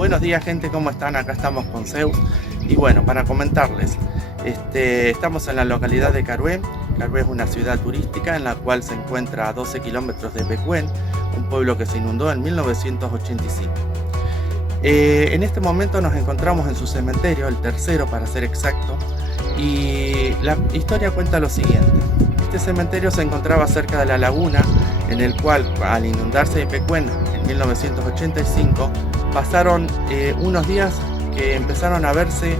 Buenos días, gente, ¿cómo están? Acá estamos con Zeus. Y bueno, para comentarles, estamos en la localidad de Carué. Carué es una ciudad turística en la cual se encuentra a 12 kilómetros de Pecuén, un pueblo que se inundó en 1985. En este momento nos encontramos en su cementerio, el tercero para ser exacto, y la historia cuenta lo siguiente. Este cementerio se encontraba cerca de la laguna, en el cual, al inundarse Pecuén en 1985, pasaron unos días que empezaron a verse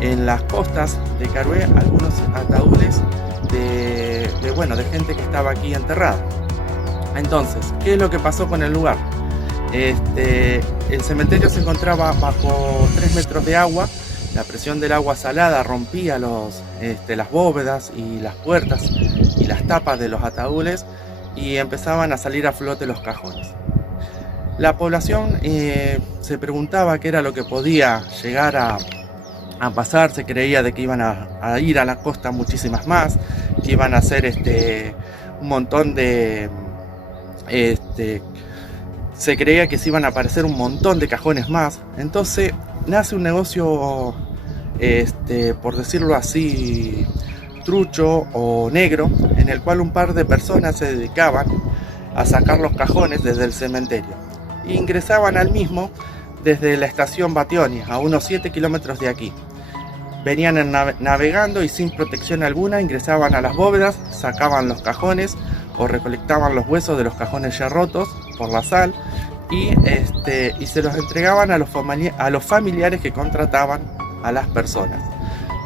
en las costas de Carué algunos ataúdes de gente que estaba aquí enterrada. Entonces, ¿qué es lo que pasó con el lugar? El cementerio se encontraba bajo 3 metros de agua. La presión del agua salada rompía las bóvedas y las puertas y las tapas de los ataúdes y empezaban a salir a flote los cajones. La población se preguntaba qué era lo que podía llegar a pasar. Se creía de que iban a ir a la costa muchísimas más, que iban a hacer un montón de... se creía que se iban a aparecer un montón de cajones más. Entonces nace un negocio, por decirlo así, trucho o negro, en el cual un par de personas se dedicaban a sacar los cajones desde el cementerio e ingresaban al mismo desde la estación Bationi, a unos 7 kilómetros de aquí. Venían navegando y sin protección alguna ingresaban a las bóvedas, sacaban los cajones o recolectaban los huesos de los cajones ya rotos por la sal y se los entregaban a los familiares que contrataban a las personas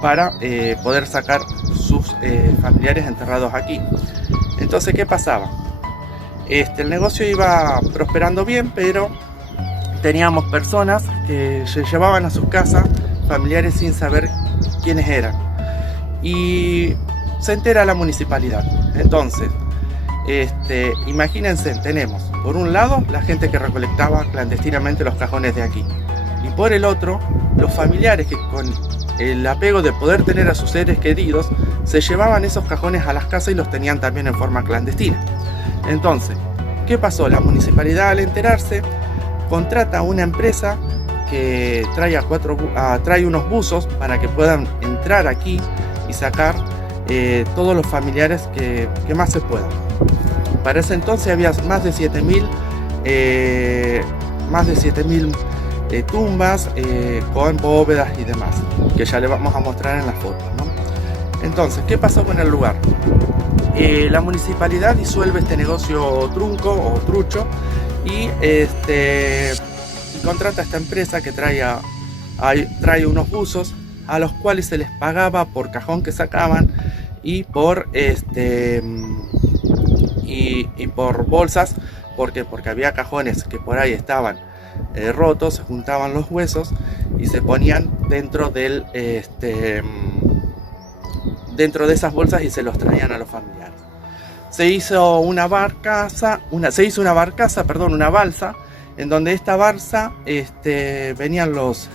para poder sacar sus familiares enterrados aquí. Entonces, ¿qué pasaba? El negocio iba prosperando bien, pero teníamos personas que se llevaban a sus casas familiares sin saber quiénes eran, y se entera la municipalidad. Entonces, imagínense, tenemos por un lado la gente que recolectaba clandestinamente los cajones de aquí, y por el otro los familiares que, con el apego de poder tener a sus seres queridos, se llevaban esos cajones a las casas y los tenían también en forma clandestina. Entonces, ¿qué pasó? La municipalidad, al enterarse, contrata a una empresa que trae unos buzos para que puedan entrar aquí y sacar todos los familiares que más se puedan. Para ese entonces había más de 7.000 tumbas con bóvedas y demás, que ya le vamos a mostrar en las fotos, ¿no? Entonces, ¿qué pasó con el lugar? La municipalidad disuelve este negocio trunco o trucho y contrata a esta empresa que trae unos buzos a los cuales se les pagaba por cajón que sacaban y por por bolsas. ¿Por qué? Porque había cajones que por ahí estaban rotos, se juntaban los huesos y se ponían dentro de esas bolsas y se los traían a los familiares. Se hizo una balsa, en donde esta balsa venían los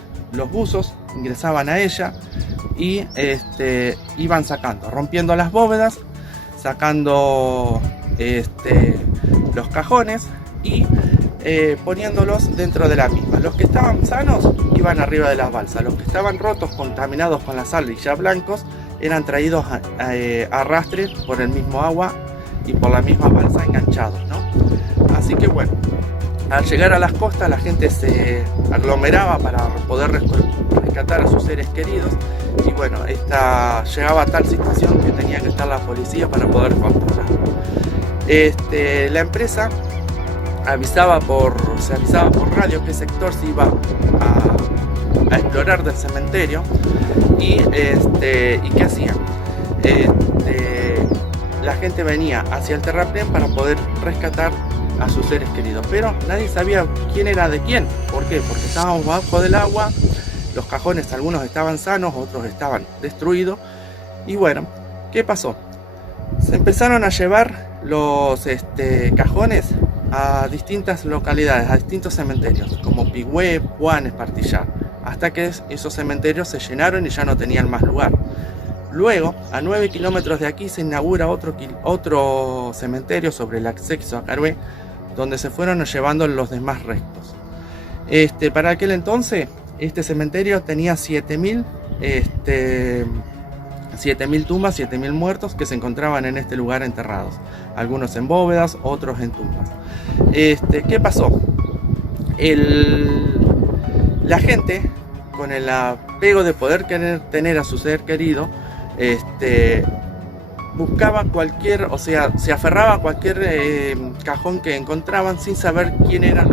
buzos, ingresaban a ella y iban sacando, rompiendo las bóvedas, sacando los cajones y poniénos dentro de la misma. Los que estaban sanos iban arriba de las balsas, los que estaban rotos, contaminados con la sal y ya blancos, eran traídos a arrastre por el mismo agua y por la misma balsa, enganchados, ¿no? Así que bueno, al llegar a las costas la gente se aglomeraba para poder rescatar a sus seres queridos, y bueno, llegaba a tal situación que tenía que estar la policía para poder controlar. La empresa se avisaba por radio qué sector se iba a explorar del cementerio y qué hacían. La gente venía hacia el terraplén para poder rescatar a sus seres queridos, pero nadie sabía quién era de quién. ¿Por qué? Porque estábamos bajo del agua, los cajones, algunos estaban sanos, otros estaban destruidos, y bueno, ¿qué pasó? Se empezaron a llevar los cajones a distintas localidades, a distintos cementerios, como Pigüé, Puan, Espartillar, hasta que esos cementerios se llenaron y ya no tenían más lugar. Luego, a 9 kilómetros de aquí se inaugura otro cementerio sobre el acceso a Carué, donde se fueron llevando los demás restos. Para aquel entonces, este cementerio tenía 7.000 tumbas, 7.000 muertos que se encontraban en este lugar enterrados. Algunos en bóvedas, otros en tumbas. ¿Qué pasó? La gente, con el apego de poder querer tener a su ser querido, buscaba cualquier, o sea, se aferraba a cualquier cajón que encontraban sin saber quién eran,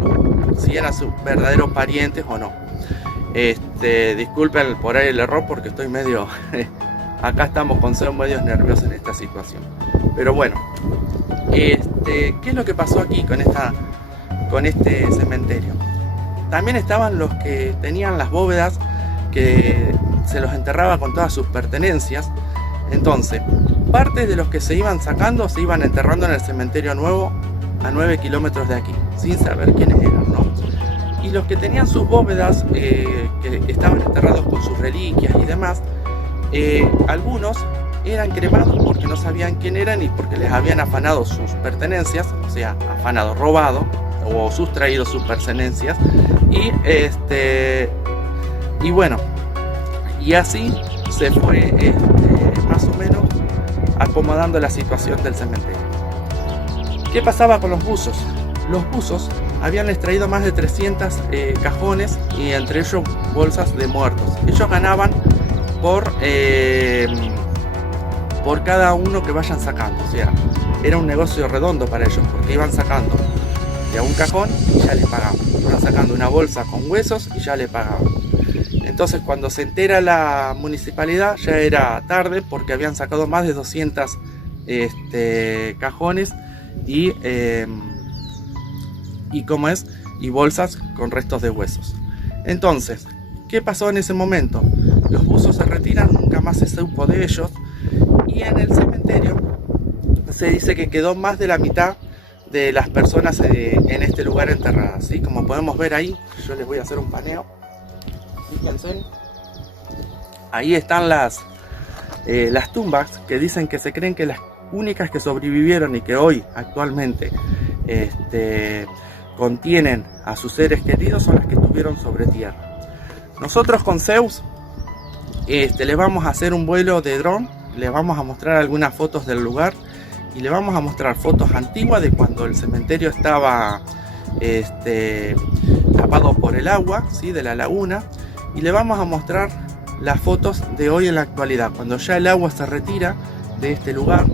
si eran sus verdaderos parientes o no. Disculpen por ahí el error porque estoy medio... acá estamos con Zeus medios nerviosos en esta situación. Pero bueno, ¿qué es lo que pasó aquí con este cementerio? También estaban los que tenían las bóvedas que se los enterraba con todas sus pertenencias. Entonces, parte de los que se iban sacando se iban enterrando en el cementerio nuevo a 9 kilómetros de aquí, sin saber quiénes eran, ¿no? Y los que tenían sus bóvedas, que estaban enterrados con sus reliquias y demás, algunos eran cremados porque no sabían quién eran y porque les habían afanado sus pertenencias, o sea, afanado, robado o sustraído sus pertenencias, y bueno, y así se fue más o menos acomodando la situación del cementerio. ¿Qué pasaba con los buzos? Los buzos habían extraído más de 300 cajones y entre ellos bolsas de muertos. Ellos ganaban por cada uno que vayan sacando, o sea, era un negocio redondo para ellos porque iban sacando de un cajón y ya le pagaban, iban sacando una bolsa con huesos y ya le pagaban. Entonces cuando se entera la municipalidad ya era tarde porque habían sacado más de 200 cajones y bolsas con restos de huesos. Entonces, ¿qué pasó en ese momento? Los buzos se retiran, nunca más se supo de ellos, y en el cementerio se dice que quedó más de la mitad de las personas en este lugar enterradas, ¿sí? Como podemos ver ahí, yo les voy a hacer un paneo. Fíjense, ahí están las tumbas que dicen que se creen que las únicas que sobrevivieron y que hoy actualmente contienen a sus seres queridos son las que estuvieron sobre tierra. Nosotros con Zeus les vamos a hacer un vuelo de dron, les vamos a mostrar algunas fotos del lugar y le vamos a mostrar fotos antiguas de cuando el cementerio estaba tapado por el agua, ¿sí? De la laguna, y le vamos a mostrar las fotos de hoy en la actualidad, cuando ya el agua se retira de este lugar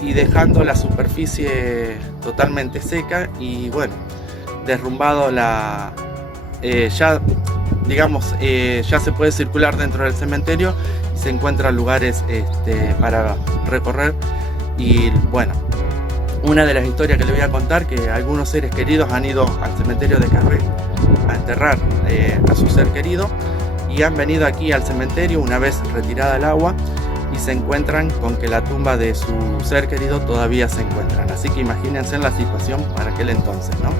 y dejando la superficie totalmente seca y bueno, derrumbado ya se puede circular dentro del cementerio y se encuentran lugares para recorrer. Y bueno, una de las historias que les voy a contar, que algunos seres queridos han ido al cementerio de Carué a enterrar a su ser querido y han venido aquí al cementerio una vez retirada el agua y se encuentran con que la tumba de su ser querido todavía se encuentran. Así que imagínense la situación para aquel entonces, ¿no?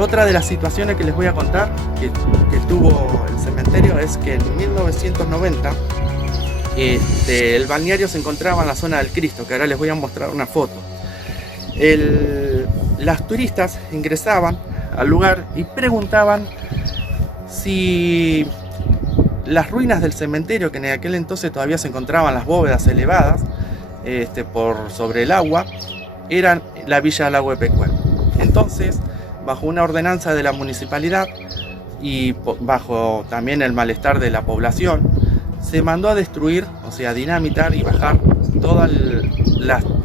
Otra de las situaciones que les voy a contar que tuvo el cementerio es que en 1990 el balneario se encontraba en la zona del Cristo, que ahora les voy a mostrar una foto. Las turistas ingresaban al lugar y preguntaban si las ruinas del cementerio, que en aquel entonces todavía se encontraban las bóvedas elevadas por sobre el agua, eran la villa del Lago de Pecuén. Entonces, bajo una ordenanza de la municipalidad y bajo también el malestar de la población, se mandó a destruir, o sea, dinamitar y bajar todos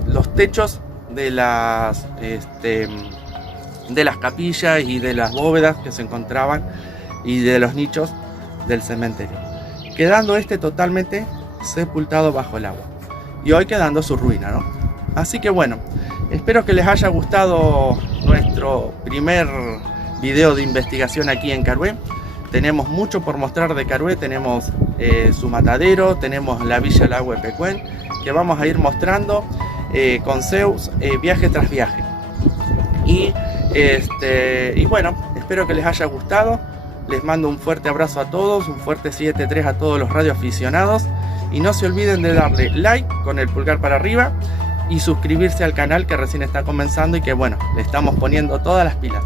los techos de las capillas y de las bóvedas que se encontraban y de los nichos del cementerio, quedando totalmente sepultado bajo el agua y hoy quedando su ruina, ¿no? Así que bueno, espero que les haya gustado nuestro primer video de investigación aquí en Carué. Tenemos mucho por mostrar de Carué, tenemos su matadero, tenemos la villa del Lago de Pecuén, que vamos a ir mostrando con Zeus viaje tras viaje. Y bueno, espero que les haya gustado. Les mando un fuerte abrazo a todos, un fuerte 7-3 a todos los radioaficionados. Y no se olviden de darle like con el pulgar para arriba y suscribirse al canal que recién está comenzando y que bueno, le estamos poniendo todas las pilas.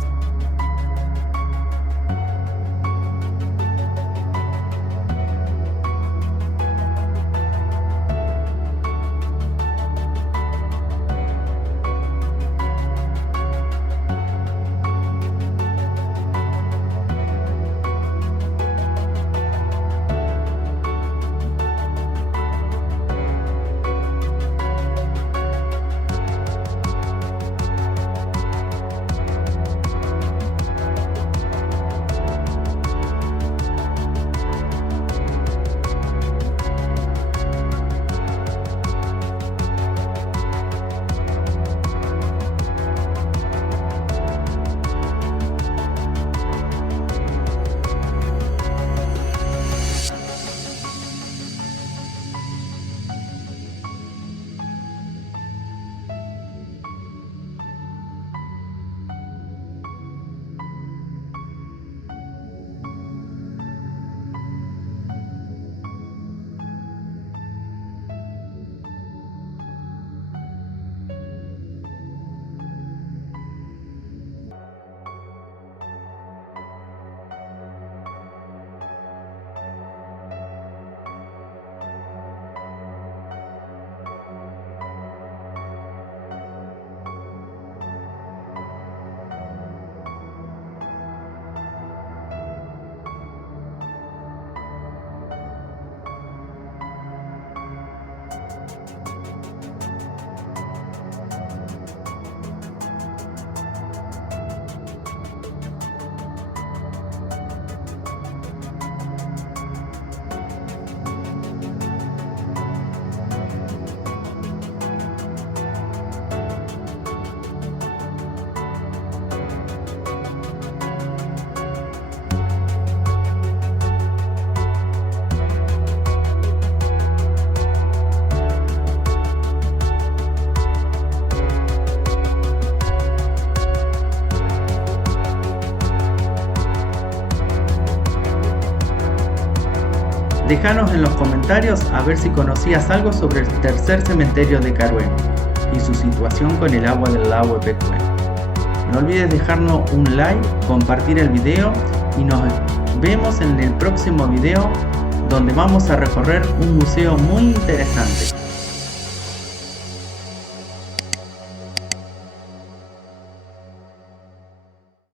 Déjanos en los comentarios a ver si conocías algo sobre el tercer cementerio de Carué y su situación con el agua del lago Epecuén. No olvides dejarnos un like, compartir el video y nos vemos en el próximo video donde vamos a recorrer un museo muy interesante.